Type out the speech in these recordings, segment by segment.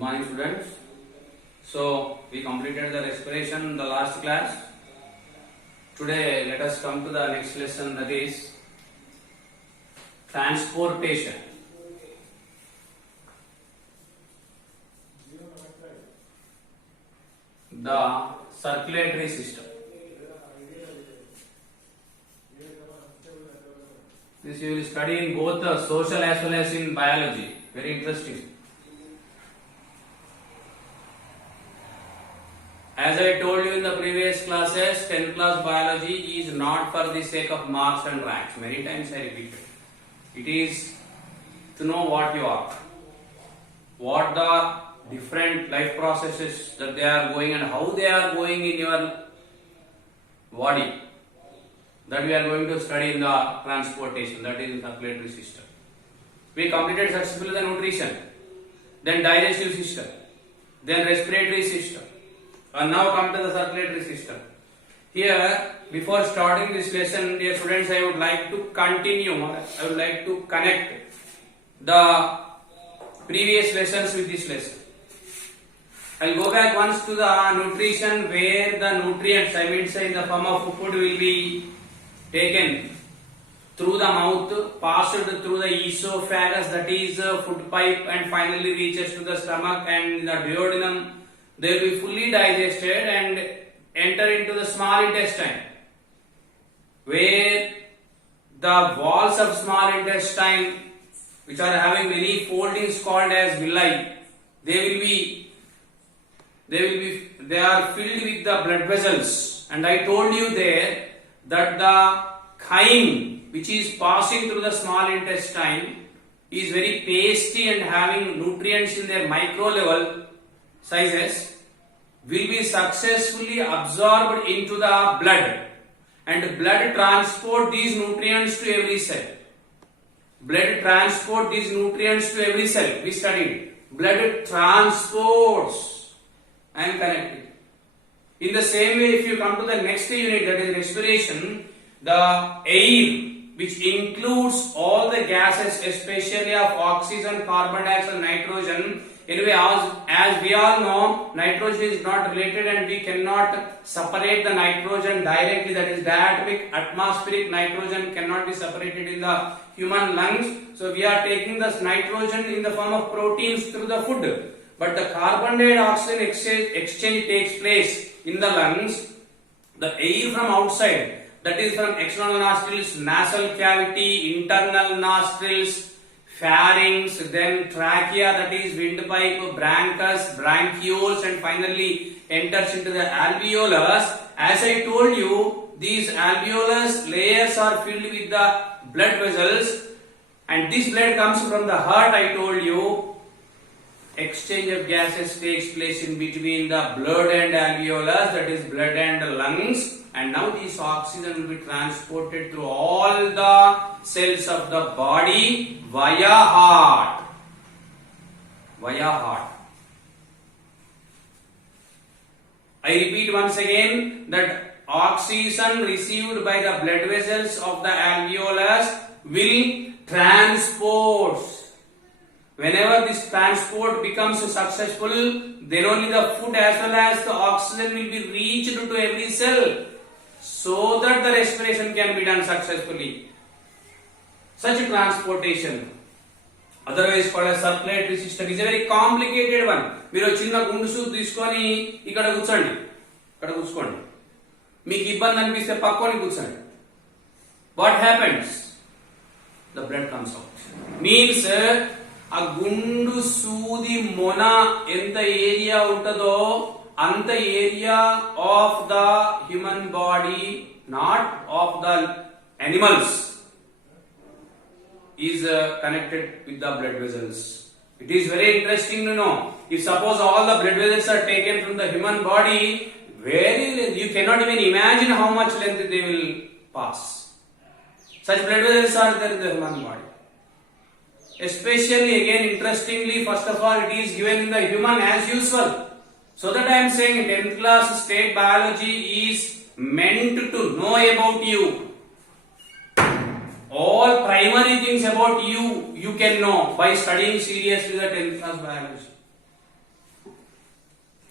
morning, students. So we completed the respiration in the last class. Today let us come to the next lesson, that is transportation. The circulatory system. This you will study in both the social as well as in biology. Very interesting. As I told you in the previous classes, 10th class biology is not for the sake of marks and ranks. Many times I repeat it. It is to know what you are, what the different life processes that they are going and how they are going in your body. That we are going to study in the transportation, that is in the circulatory system. We completed successfully the nutrition, then digestive system, then respiratory system, and now come to the circulatory system. Here, before starting this lesson, dear students, I would like to continue, I would like to connect the previous lessons with this lesson. I'll go back once to the nutrition, where the nutrients, I mean say in the form of food, will be taken through the mouth, passed through the esophagus, that is food pipe, and finally reaches to the stomach and the duodenum. They will be fully digested and enter into the small intestine, where the walls of small intestine, which are having many foldings called as villi, they are filled with the blood vessels. And I told you there that the chyme which is passing through the small intestine is very pasty and having nutrients in their micro level sizes, will be successfully absorbed into the blood, and blood transport these nutrients to every cell. Blood transport these nutrients to every cell. We studied blood transports and connected. In the same way, if you come to the next unit, that is respiration, the air, which includes all the gases, especially of oxygen, carbon dioxide, nitrogen. Anyway, as we all know, nitrogen is not related and we cannot separate the nitrogen directly. That is diatomic atmospheric nitrogen cannot be separated in the human lungs. So we are taking this nitrogen in the form of proteins through the food. But the carbon dioxide exchange takes place in the lungs. The air from outside, that is from external nostrils, nasal cavity, internal nostrils, pharynx, then trachea, that is windpipe, bronchus, bronchioles, and finally enters into the alveolus. As I told you, these alveolus layers are filled with the blood vessels, and this blood comes from the heart. I told you, exchange of gases takes place in between the blood and alveolus, that is blood and lungs. And now this oxygen will be transported through all the cells of the body via heart. Via heart. I repeat once again that oxygen received by the blood vessels of the alveolus will transport. Whenever this transport becomes successful, then only the food as well as the oxygen will be reached to every cell, so that the respiration can be done successfully. Such a transportation, otherwise called as circulatory system, is a very complicated one. మీరు చిన్న గుండుసు తీసుకొని ఇక్కడ కూర్చోండి, ఇక్కడ కూర్చోండి. మీకు ఇబ్బంది అనిపిస్తే పక్కని కూర్చోండి. What happens? The blood comes out. Means ఆ గుండు సూది మొన ఎంత ఏరియా ఉంటుందో అంత area of the human body, not of the animals, is connected with the blood vessels. It is very interesting to know. If suppose all the blood vessels are taken from the human body, you cannot even imagine how much length they will pass. Such blood vessels are there in the human body. Especially, again, interestingly, first of all, it is given in the human as usual. So that I am saying 10th class state biology is meant to know about you. All primary things about you can know by studying seriously the 10th class biology.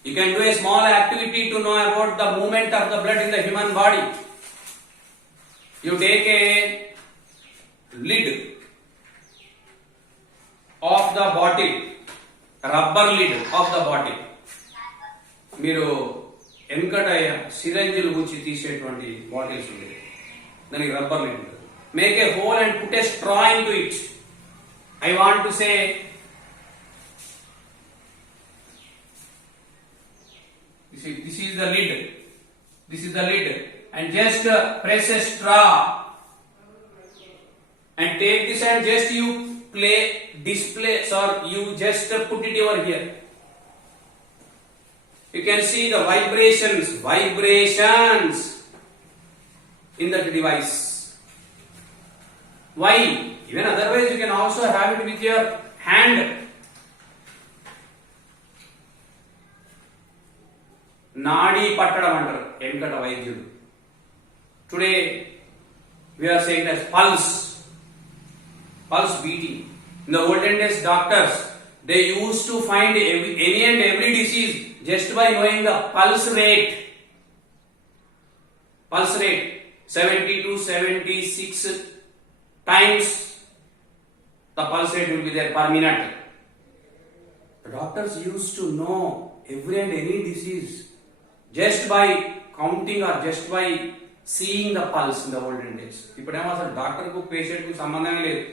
You can do a small activity to know about the movement of the blood in the human body. You take a lid of the bottle, rubber lid of the bottle. మీరు వెనకట సిరంజిలు గుచ్చి తీసేటువంటి bottles ఉండేవి, దానికి rubber lid ఉంటుంది. Make a whole and put a straw in to it. I want to say this is the lid. This is the lid, and just press a straw and take this and just you display, or you just put it over here. You can see the vibrations in that device. Why? Even otherwise you can also have it with your hand. నాడీ పట్టడం అంటారు వెంకట వైద్యుడు. Today we are saying as pulse beating. In the olden days, doctors, they used to find any and every disease just by knowing the pulse rate. 70 to 76 times the pulse rate will be there per minute. The doctors used to know every and any disease just by counting or just by seeing the pulse in the olden days. ఇప్పుడేమో అసలు doctor కు patient కు సంబంధమే లేదు.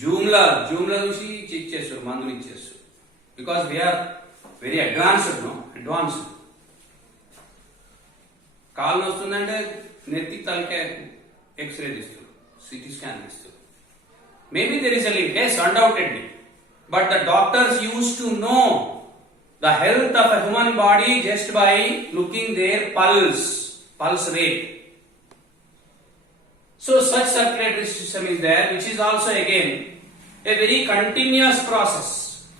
Joomla చూసి check చేస్తారు, మందులు ఇచ్చేస్తారు. Because we are very advanced. కాళ్ళు వస్తుందంటే నెత్తి తలకే ఎక్స్రే తీస్తారు, సిటీ స్కాన్ తీస్తారు. Maybe there is a link, yes, undoubtedly. But the doctors used to know the health of a human body just by looking their pulse rate. So such circulatory system is there, which is also again a very continuous process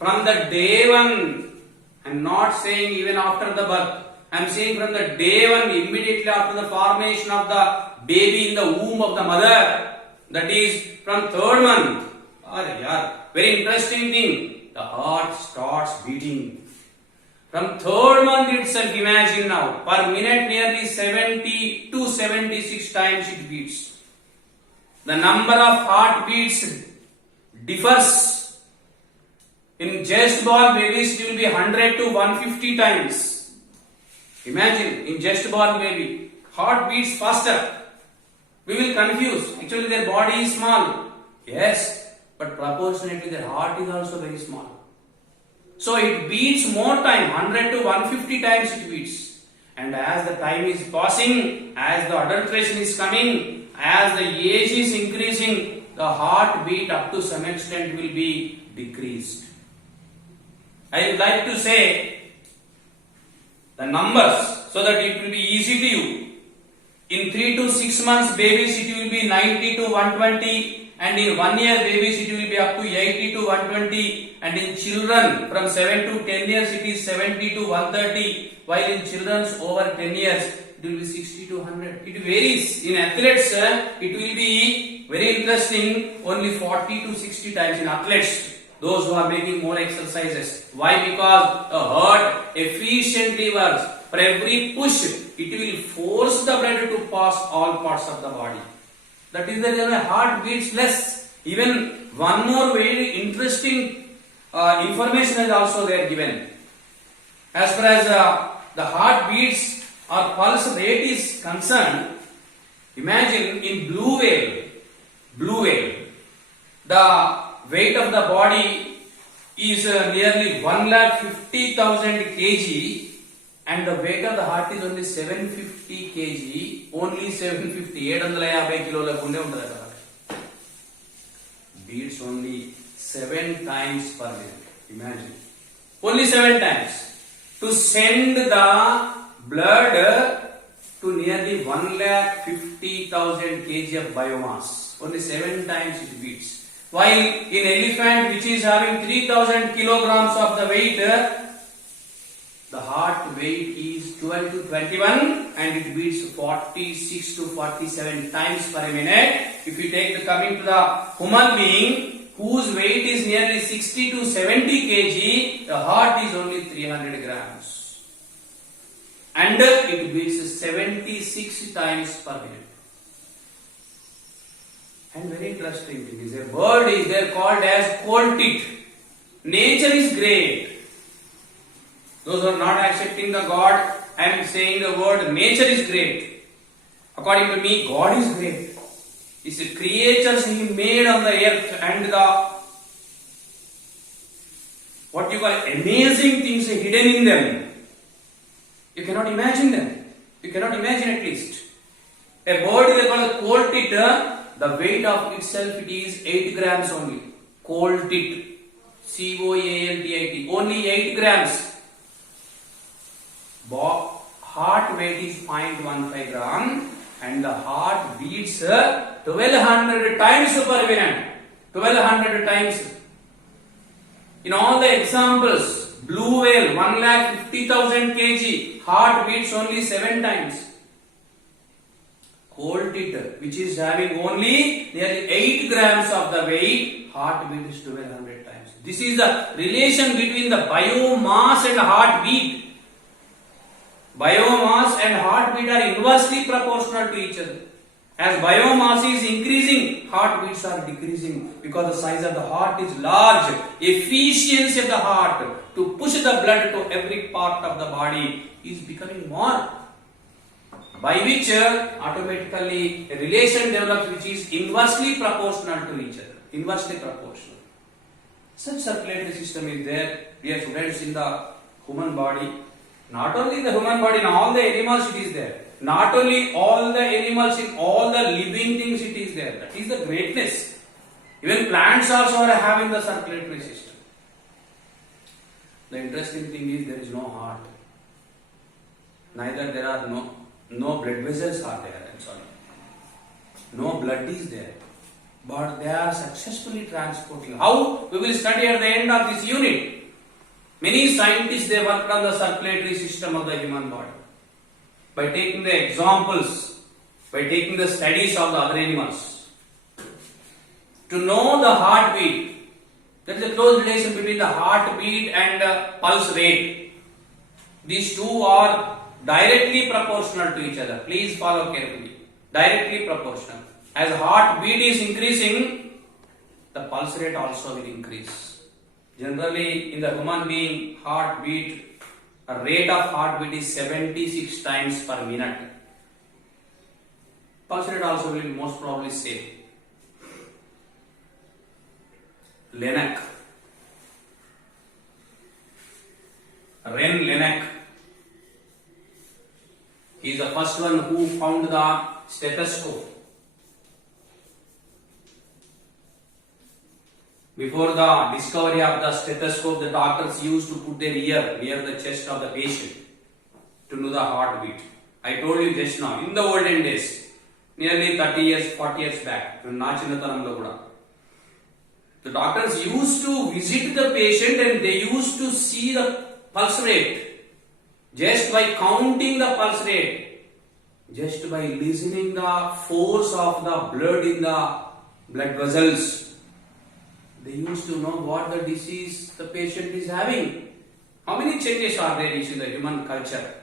from the day one. I'm not saying even after the birth. I'm saying from the day one, immediately after the formation of the baby in the womb of the mother. That is from 3rd month. Very interesting thing. The heart starts beating. From 3rd month itself, imagine now, per minute nearly 70 to 76 times it beats. The number of heartbeats differs. In just born babies, it will be 100 to 150 times. Imagine, in just born baby, heart beats faster. We will confuse. Actually, their body is small. Yes, but proportionately their heart is also very small. So it beats more time, 100 to 150 times it beats. And as the time is passing, as the adulteration is coming, as the age is increasing, the heartbeat up to some extent will be decreased. I would like to say the numbers so that it will be easy to you. In 3 to 6 months babies it will be 90 to 120, and in 1 year babies it will be up to 80 to 120, and in children from 7 to 10 years it is 70 to 130, while in children over 10 years it will be 60 to 100. It varies. In athletes it will be very interesting, only 40 to 60 times in athletes, those who are making more exercises. Why? Because the heart efficiently works. For every push it will force the blood to pass all parts of the body. That is the reason the heart beats less. Even one more very interesting information is also there given. As far as the heart beats or pulse rate is concerned, imagine in blue whale, the weight of the body is nearly 1,50,000 kg, and the weight of the heart is only 750 kg. Only 750, 750 kilos unde untadu. Beats only 7 times per minute. Imagine, only 7 times to send the blood to nearly 1,50,000 kg of biomass. Only 7 times it beats. While in elephant, which is having 3,000 kilograms of the weight, the heart weight is 12 to 21, and it beats 46 to 47 times per minute. If you take the coming to the human being, whose weight is nearly 60 to 70 kg, the heart is only 300 grams. And it beats 76 times per minute. And very interesting thing is a bird is there called as colt-tit. Nature is great. Those who are not accepting the God, I am saying the word nature is great. According to me, God is great. It's the creatures He made on the earth and the what you call amazing things hidden in them. You cannot imagine them. You cannot imagine at least. A bird is called a colt-tit. The weight of itself it is 8 grams only. Colt-tit. C-O-A-L-T-I-T. Only 8 grams. Heart weight is 0.15 gram and the heart beats 1200 times per minute. 1200 times. In all the examples, blue whale 1,50,000 kg, heart beats only 7 times. Colt-tit, which is having only nearly 8 grams of the weight, heart beat is 1200 times. This is the relation between the biomass and heartbeat. Biomass and heartbeat are inversely proportional to each other. As biomass is increasing, heartbeats are decreasing because the size of the heart is large. Efficiency of the heart to push the blood to every part of the body is becoming more. By which automatically a relation develops which is inversely proportional to each other. Inversely proportional. Such circulatory system is there. We are students in the human body. Not only in the human body, in all the animals it is there. Not only all the animals, in all the living things it is there. That is the greatness. Even plants also are having the circulatory system. The interesting thing is there is no heart. Neither there are no blood vessels are there. I'm sorry. No blood is there. But they are successfully transporting. How? We will study at the end of this unit. Many scientists they worked on the circulatory system of the human body. By taking the examples, by taking the studies of the other animals. To know the heartbeat, there is a close relation between the heartbeat and pulse rate. These two are directly proportional to each other. Please follow carefully. Directly proportional. As heartbeat is increasing, the pulse rate also will increase. Generally, in the human being, heartbeat, a rate of heartbeat is 76 times per minute. Pulse rate also will most probably same. Ren Laennec. He is the first one who found the stethoscope. Before the discovery of the stethoscope, the doctors used to put their ear near the chest of the patient to know the heartbeat. I told you just now, in the olden days, nearly 30 years, 40 years back, the doctors used to visit the patient and they used to see the pulse rate just by counting the pulse rate, just by listening the force of the blood in the blood vessels. They used to know what the disease the patient is having. How many changes are there in the human culture?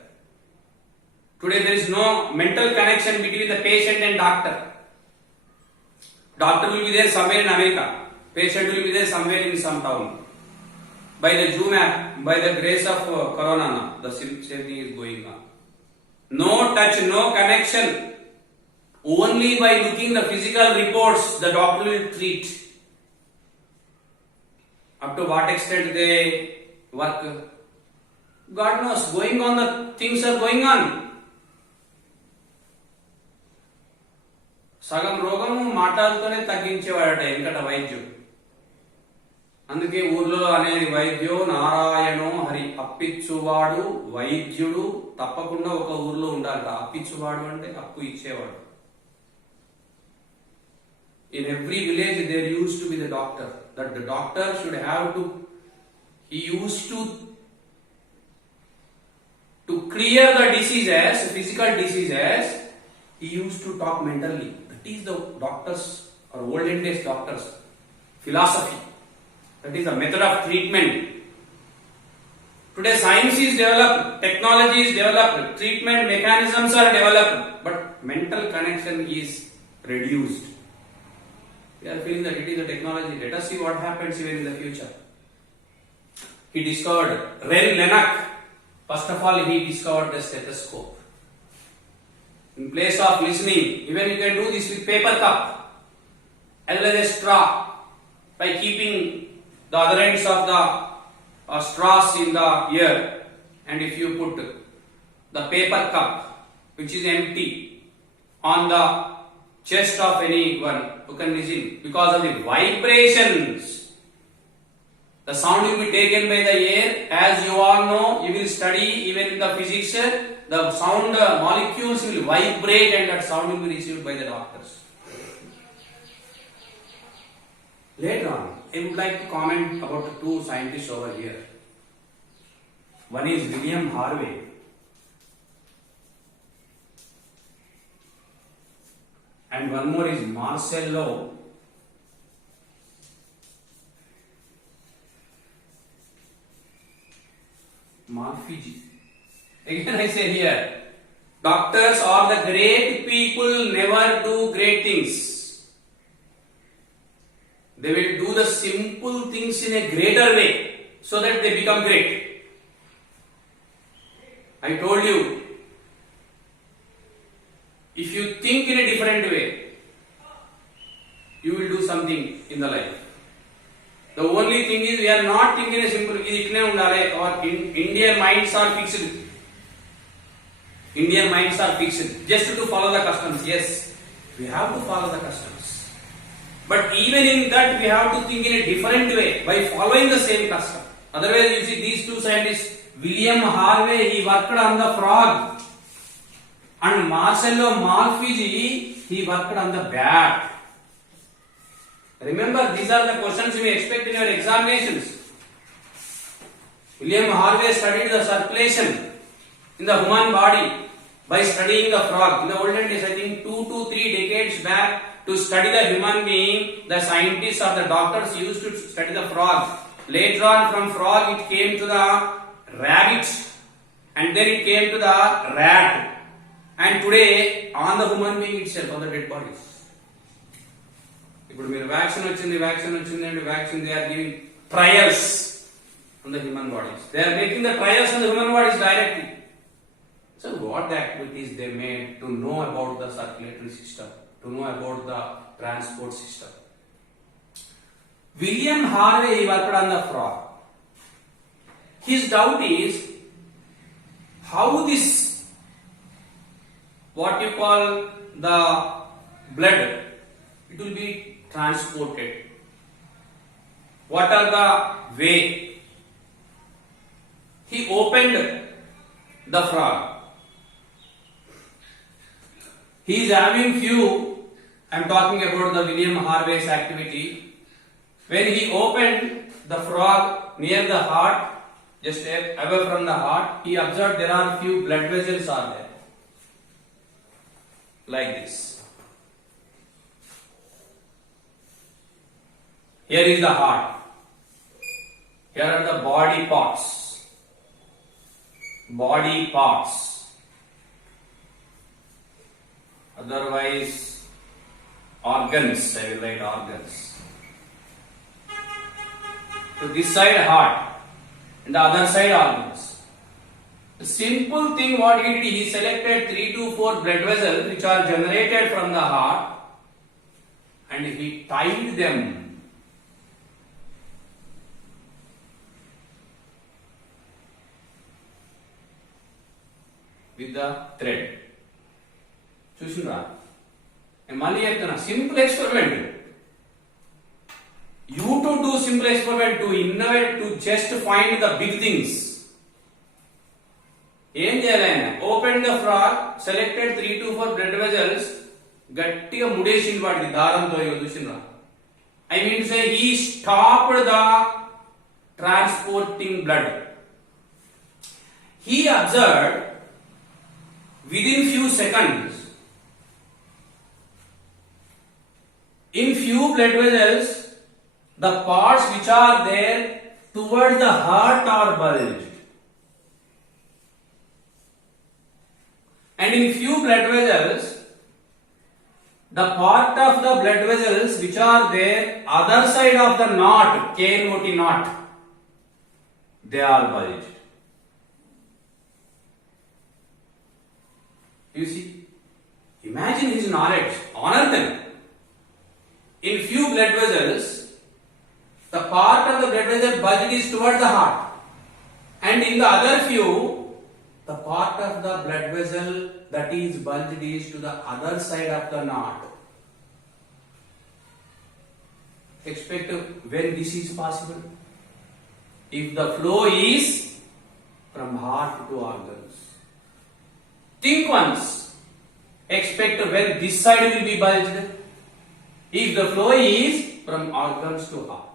Today there is no mental connection between the patient and doctor. Doctor will be there somewhere in America. Patient will be there somewhere in some town. By the Zoom app, by the grace of Corona, the same thing is going on. No touch, no connection. Only by looking the physical reports, the doctor will treat. Up to what extent they work, God knows. Going on, the things are going on. సగం రోగము మాటలతోనే తగ్గించేవాడట వెంకట వైద్యుడు. అందుకే ఊర్లో అనేది వైద్యో నారాయణో హరి. అప్పిచ్చువాడు వైద్యుడు తప్పకుండా ఒక ఊర్లో ఉండాలట. అప్పిచ్చువాడు అంటే అప్పు ఇచ్చేవాడు. In every village there used to be the doctor. That the doctor should have to, he used to clear the diseases, physical diseases, he used to talk mentally. That is the doctors or olden days doctors. philosophy. That is the method of treatment. Today science is developed, technology is developed, treatment mechanisms are developed, but mental connection is reduced. We are feeling that it is the technology. Let us see what happens even in the future. He discovered Ren Lennox. First of all, he discovered the stethoscope. In place of listening, even you can do this with paper cup as well as straw by keeping the other ends of the straws in the ear, and if you put the paper cup which is empty on the chest of anyone who can listen, because of the vibrations, the sound will be taken by the air. As you all know, you will study even in the physics, the sound molecules will vibrate and that sound will be received by the doctors. Later on, I would like to comment about the two scientists over here. One is William Harvey. And one more is Marcello Marfigi. Again I say here, doctors are the great people, never do great things. They will do the simple things in a greater way so that they become great. I told you, if you think in a different way, you will do something in the life. The only thing is, we are not thinking a simple, or Indian minds are fixed. Indian minds are fixed just to follow the customs. Yes, we have to follow the customs. But even in that, we have to think in a different way by following the same custom. Otherwise, you see these two scientists, William Harvey, he worked on the frog, and Marcello Marfigi, he worked on the bat. Remember, these are the questions you may expect in your examinations. William Harvey studied the circulation in the human body by studying the frog. In the olden days, I think 2 to 3 decades back, to study the human being, the scientists or the doctors used to study the frog. Later on, from frog, it came to the rabbit, and then it came to the rat. And today, on the human being itself, on the dead bodies. ఇప్పుడు మీరు vaccine వచ్చింది and vaccine they are giving trials on the human bodies. They are making the trials on the human bodies directly. So what the activities they made to know about the circulatory system, to know about the transport system. William Harvey, he worked on the frog. His doubt is how this, what you call the blood, it will be transported. What are the way? He opened the frog. He is having few, I am talking about the William Harvey's activity. When he opened the frog near the heart, just away from the heart, he observed there are few blood vessels are there. Like this. Here is the heart. Here are the body parts. Body parts. Otherwise, organs. I will write organs. So this side heart, and the other side organs. The simple thing what he did, he selected 3 to 4 blood vessels which are generated from the heart, and he tied them with the thread. చూసినరా, మళ్ళీ చెప్తున్నా, simple experiment. You to do simple experiment, to innovate, to just find the big things. ఏం చేయాలి ఆయన? Open the frog, selected 3 to 4 blood vessels, గట్టిగా ముడేసింది వాటికి దారంతో. చూసినరా, I mean say he stopped the transporting blood. He observed within few seconds, in few blood vessels, the parts which are there towards the heart are bulged. And in few blood vessels, the part of the blood vessels which are there other side of the knot, KNOT knot, they are bulged. You see, imagine his knowledge, honor them. In few blood vessels, the part of the blood vessel bulged is towards the heart, and in the other few, the part of the blood vessel that is bulged is to the other side of the knot. Expect when this is possible. If the flow is from heart to organs. Think once. Expect when this side will be bulged. If the flow is from organs to heart.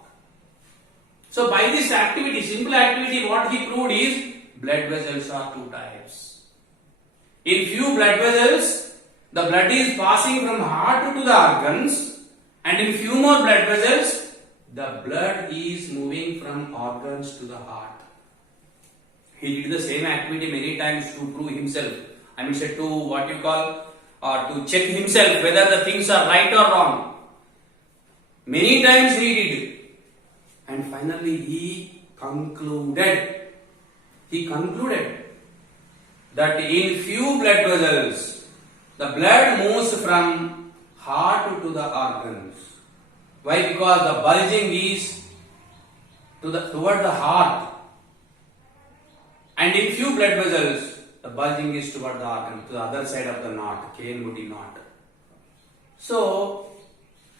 So by this activity, simple activity, what he proved is blood vessels are two types. In few blood vessels, the blood is passing from heart to the organs, and in few more blood vessels, the blood is moving from organs to the heart. He did the same activity many times to prove himself. I mean, said to what you call, to check himself whether the things are right or wrong. Many times he did it. And finally he concluded that in few blood vessels, the blood moves from heart to the organs. Why? Because the bulging is toward the heart. And in few blood vessels, the bulging is toward the organ, to the other side of the knot, KNOT knot. So,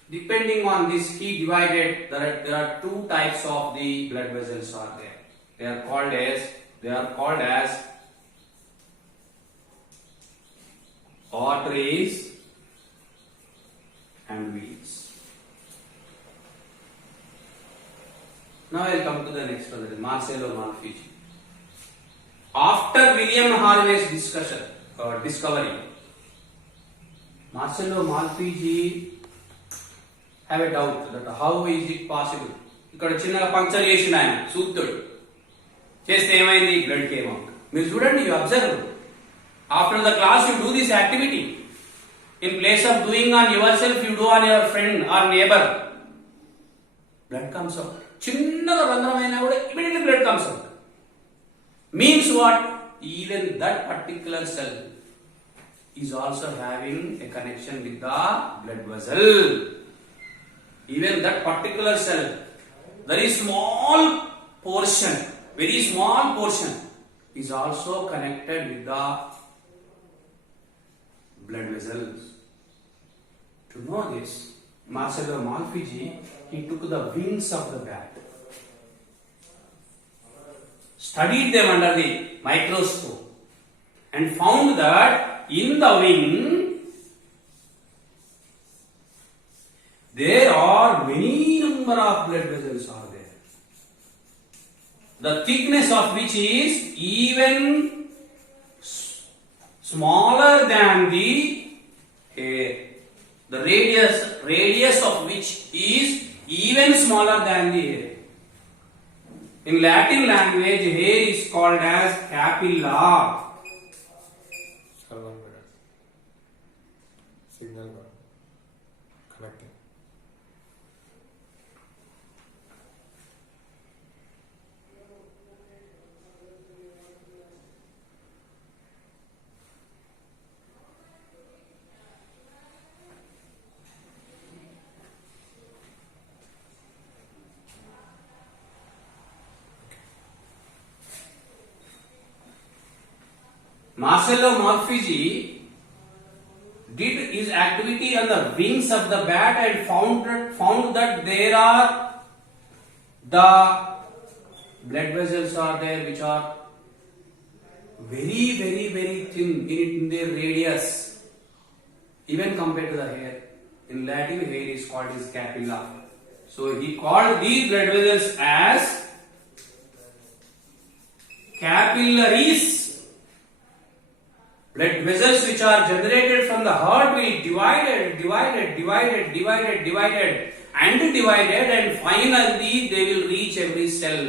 depending on this, he divided. There are two types of the blood vessels are there. They are called as arteries and veins. Now I will come to the next one, that is Marcello Malpighi. After William Harvey's discovery, Marcello Malpighi have a doubt that how is it possible. ఇక్కడ చిన్నగా puncture చేసిన ఆయన సూత్రుడు చేస్తే ఏమైంది, blood came out. మీరు చూడండి, you observe. After the class you do this activity. In place of doing on your self you do on your friend or neighbour. Blood comes out. చిన్నగా రంధ్రమైనా కూడా immediately blood comes out. Means what? Even that particular cell is also having a connection with the blood vessel. Even that particular cell, very small portion is also connected with the blood vessels. To know this, Marcello Malpighi, he took the wings of the bat, studied them under the microscope, and found that in the wing there are many number of blood vessels are there, the thickness of which is even smaller than the hair, the radius of which is even smaller than the hair. In Latin language, hair is called as capilla. Signal connecting. Marcello Malpighi did his activity on the wings of the bat and found that there are the blood vessels are there which are very thin in their radius, even compared to the hair. In Latin, hair is called as capilla. So he called these blood vessels as capillaries. Blood vessels which are generated from the heart will divided and divided, and finally they will reach every cell.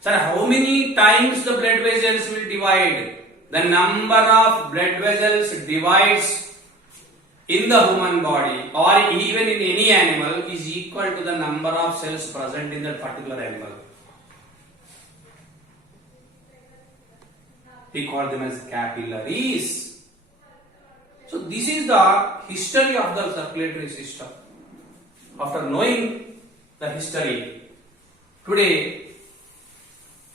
Sir, how many times the blood vessels will divide? The number of blood vessels divides in the human body or even in any animal is equal to the number of cells present in that particular animal. We call them as capillaries. So this is the history of the circulatory system. After knowing the history, today,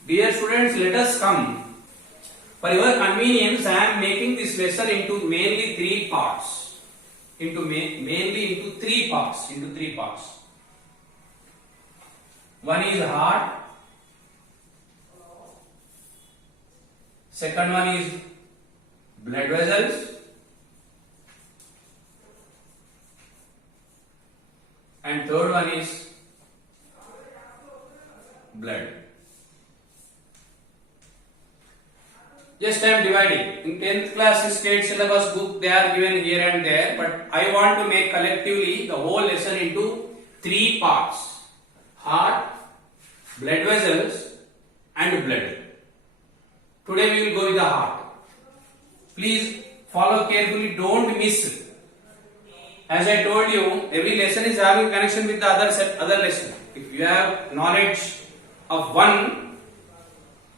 dear students, let us come. For your convenience, I am making this lesson into mainly three parts. Mainly into three parts. One is heart. Second one is blood vessels. And third one is blood. Just I am dividing. In 10th class state syllabus book they are given here and there, but I want to make collectively the whole lesson into three parts. Heart, blood vessels and blood. Today we will go with the heart. Please follow carefully, don't miss. As I told you, every lesson is having connection with the other lesson. If you have knowledge of one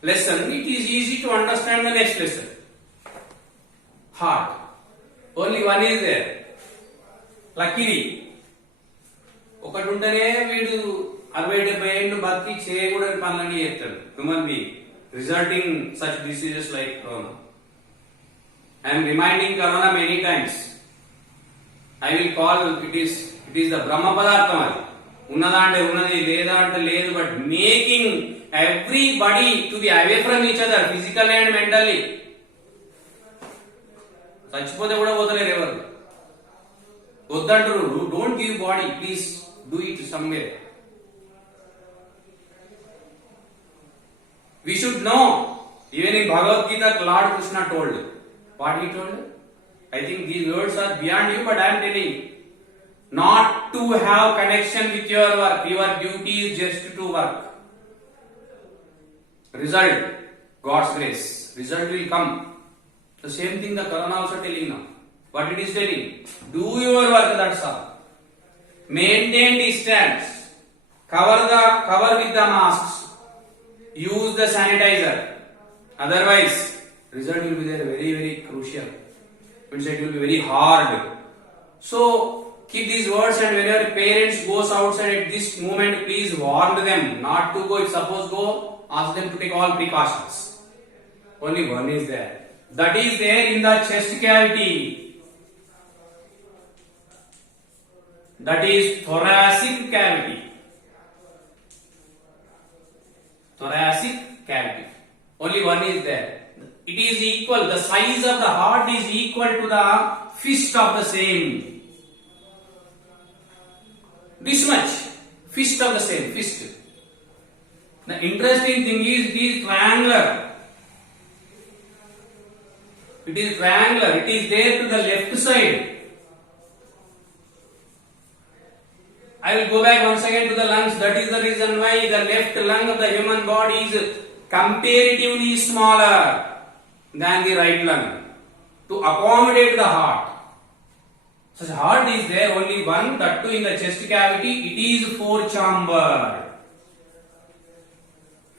lesson, it is easy to understand the next lesson. Heart. Only one is there. Luckily. ఒకటి ఉంటేనే వీడు 60-70 ఏళ్ళు బతికి చేయకూడని పనులన్నీ చేస్తాడు human being resulting such diseases like corona. I am reminding corona many times. I will call it is the Brahma Padartham అది. ఉన్నదా అంటే ఉన్నది, లేదా అంటే లేదు, but making everybody to be away from each other physically and mentally. చచ్చిపోతే కూడా పోతలేరు ఎవరు. వద్దంటారు. Don't give body, please do it somewhere. We should know, even in Bhagavad Gita, Lord Krishna told. What he told? I think these words are beyond you, but I am telling. Not to have connection with your work. Your duty is just to work. Result, God's grace. Result will come. The same thing the Corona also telling now. What it is telling? Do your work, that's all. Maintain distance. Cover with the masks. Use the sanitizer. Otherwise, result will be there very, very crucial. It will be very hard. So, keep these words, and when your parents goes outside at this moment, please warn them not to go. If suppose go, ask them to take all precautions. Only one is there. That is there in the chest cavity. That is thoracic cavity. Thoracic cavity. Only one is there. It is equal. The size of the heart is equal to the fist of the same. This much. Fist of the same. Fist. The interesting thing is it is triangular. It is triangular. It is there to the left side. I will go back once again to the lungs. That is the reason why the left lung of the human body is comparatively smaller than the right lung to accommodate the heart. Such heart is there, only one, that too in the chest cavity. It is 4-chambered.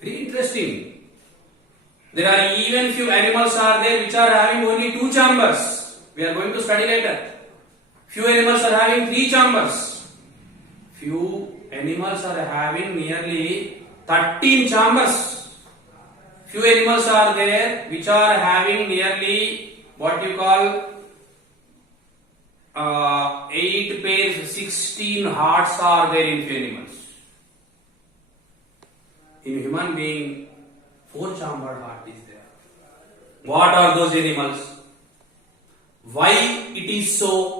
Very interesting. There are even few animals are there which are having only 2 chambers. We are going to study later. Few animals are having 3 chambers. Few animals are having nearly 13 chambers. Few animals are there which are having nearly what you call 8 pairs, 16 hearts are there in few animals. In human being, 4-chambered heart is there. What are those animals? Why it is so?